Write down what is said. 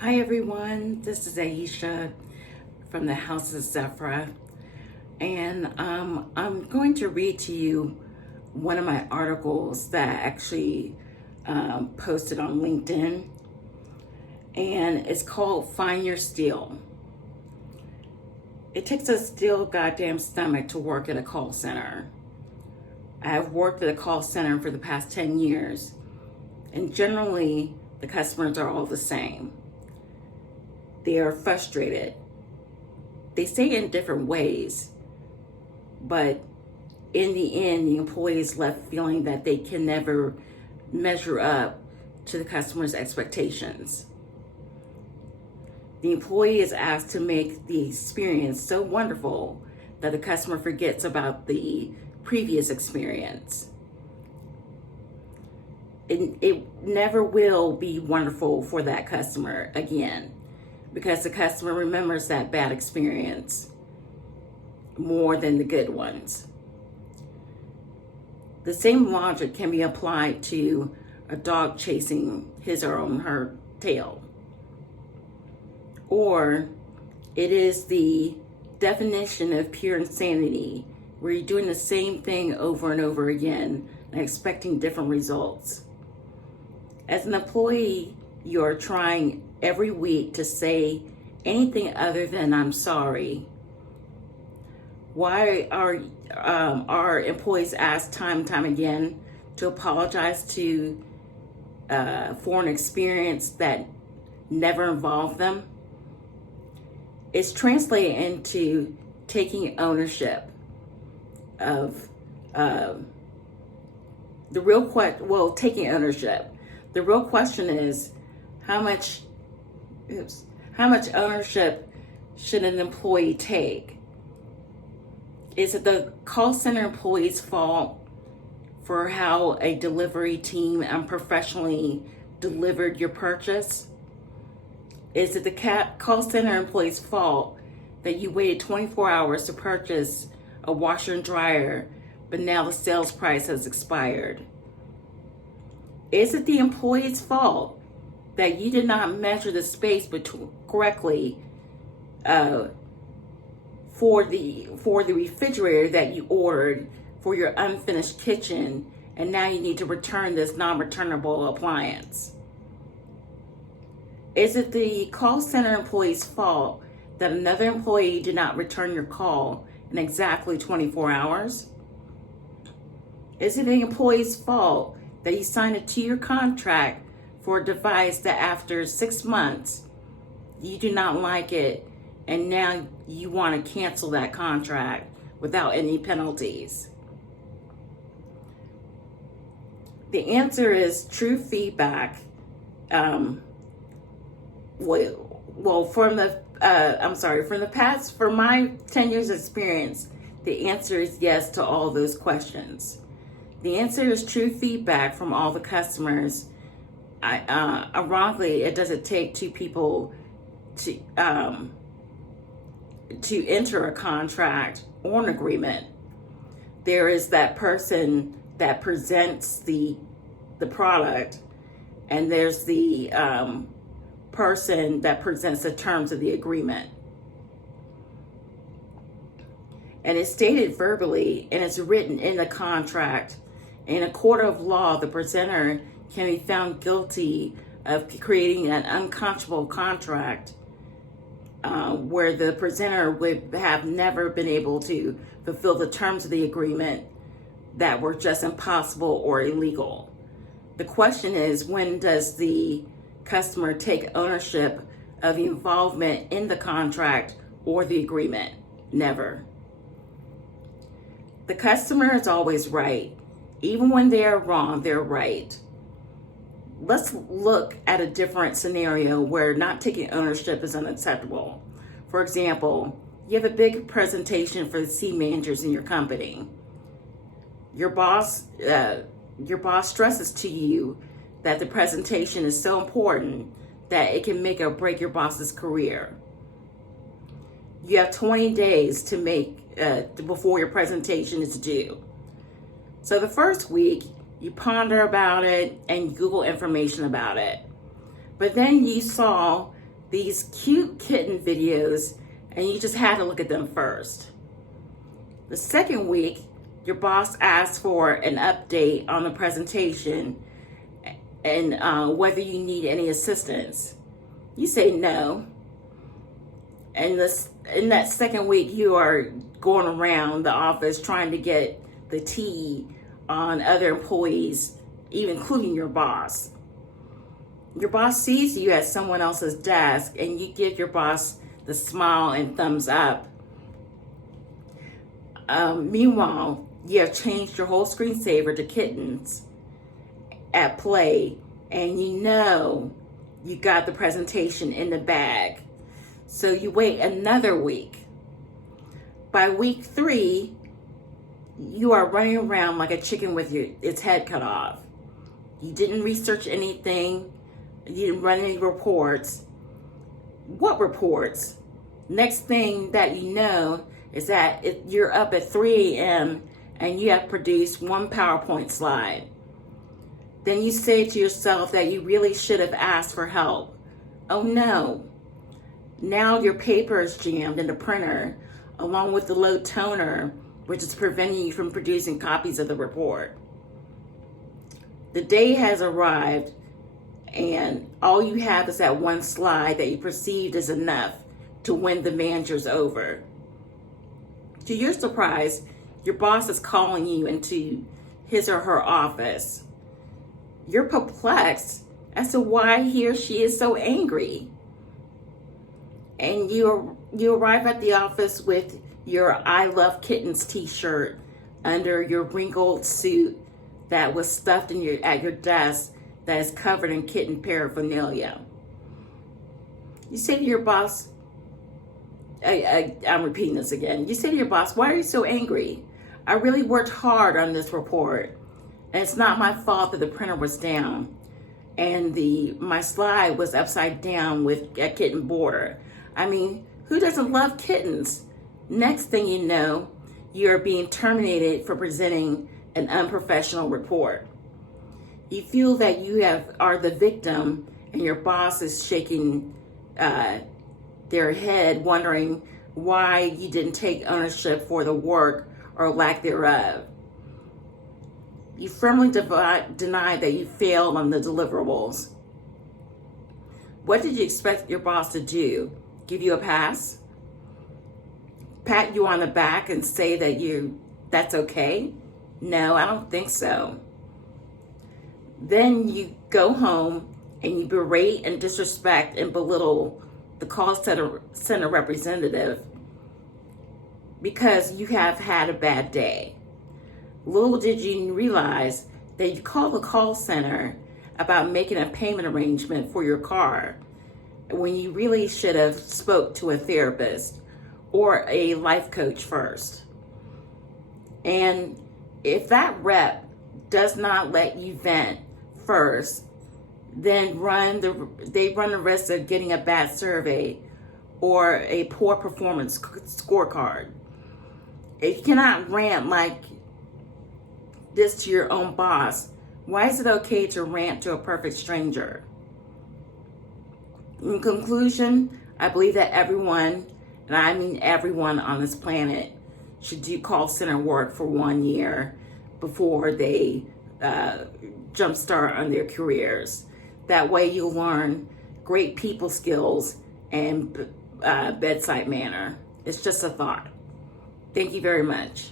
Hi everyone, this is Aisha from the House of Zephyra, and I'm going to read to you one of my articles that I actually posted on LinkedIn, and it's called Find Your Steel. It takes a steel goddamn stomach to work at a call center. I have worked at a call center for the past 10 years, and generally the customers are all the same. They are frustrated. They say it in different ways, but in the end, the employee is left feeling that they can never measure up to the customer's expectations. The employee is asked to make the experience so wonderful that the customer forgets about the previous experience. It never will be wonderful for that customer again, because the customer remembers that bad experience more than the good ones. The same logic can be applied to a dog chasing his or her tail. Or it is the definition of pure insanity, where you're doing the same thing over and over again and expecting different results. As an employee, you're trying every week to say anything other than "I'm sorry." Why are our employees asked time and time again to apologize for an experience that never involved them? It's translated into taking ownership of taking ownership. The real question is, how much ownership should an employee take? Is it the call center employee's fault for how a delivery team unprofessionally delivered your purchase? Is it the call center employee's fault that you waited 24 hours to purchase a washer and dryer, but now the sales price has expired? Is it the employee's fault that you did not measure the space correctly for the refrigerator that you ordered for your unfinished kitchen, and now you need to return this non-returnable appliance? Is it the call center employee's fault that another employee did not return your call in exactly 24 hours? Is it the employee's fault that you signed a 2-year contract for a device that after 6 months you do not like it, and now you want to cancel that contract without any penalties? The answer is true feedback. From my 10 years experience, the answer is yes to all those questions. The answer is true feedback from all the customers. Ironically, it doesn't take two people to enter a contract or an agreement. There is that person that presents the product, and there's the person that presents the terms of the agreement. And it's stated verbally, and it's written in the contract. In a court of law, the presenter can be found guilty of creating an unconscionable contract where the presenter would have never been able to fulfill the terms of the agreement that were just impossible or illegal. The question is, when does the customer take ownership of the involvement in the contract or the agreement? Never. The customer is always right. Even when they are wrong, they're right. Let's look at a different scenario where not taking ownership is unacceptable. For example, you have a big presentation for the C managers in your company. Your boss stresses to you that the presentation is so important that it can make or break your boss's career. You have 20 days to make before your presentation is due. So the first week, you ponder about it and Google information about it. But then you saw these cute kitten videos, and you just had to look at them first. The second week, your boss asks for an update on the presentation and whether you need any assistance. You say no. And in that second week, you are going around the office trying to get the tea on other employees, even including your boss. Your boss sees you at someone else's desk, and you give your boss the smile and thumbs up. Meanwhile, you have changed your whole screensaver to kittens at play, and you know you got the presentation in the bag. So you wait another week. By week 3, you are running around like a chicken with its head cut off. You didn't research anything. You didn't run any reports. What reports? Next thing that you know is that you're up at 3 a.m. and you have produced one PowerPoint slide. Then you say to yourself that you really should have asked for help. Oh no. Now your paper is jammed in the printer, along with the low toner, which is preventing you from producing copies of the report. The day has arrived, and all you have is that one slide that you perceived is enough to win the managers over. To your surprise, your boss is calling you into his or her office. You're perplexed as to why he or she is so angry. And you arrive at the office with your I Love Kittens t-shirt under your wrinkled suit that was stuffed at your desk that is covered in kitten paraphernalia. You say to your boss, I'm repeating this again. You say to your boss, why are you so angry? I really worked hard on this report, and it's not my fault that the printer was down and my slide was upside down with a kitten border. I mean, who doesn't love kittens? Next thing you know, you're being terminated for presenting an unprofessional report. You feel that you are the victim, and your boss is shaking their head, wondering why you didn't take ownership for the work or lack thereof. You firmly deny that you failed on the deliverables. What did you expect your boss to do? Give you a pass? Pat you on the back and say that that's okay? No, I don't think so. Then you go home and you berate and disrespect and belittle the call center representative because you have had a bad day. Little did you realize that you called the call center about making a payment arrangement for your car when you really should have spoke to a therapist or a life coach first. And if that rep does not let you vent first, then they run the risk of getting a bad survey or a poor performance scorecard. If you cannot rant like this to your own boss, why is it okay to rant to a perfect stranger? In conclusion, I believe that everyone, and I mean everyone on this planet, should do call center work for 1 year before they jumpstart on their careers. That way you'll learn great people skills and bedside manner. It's just a thought. Thank you very much.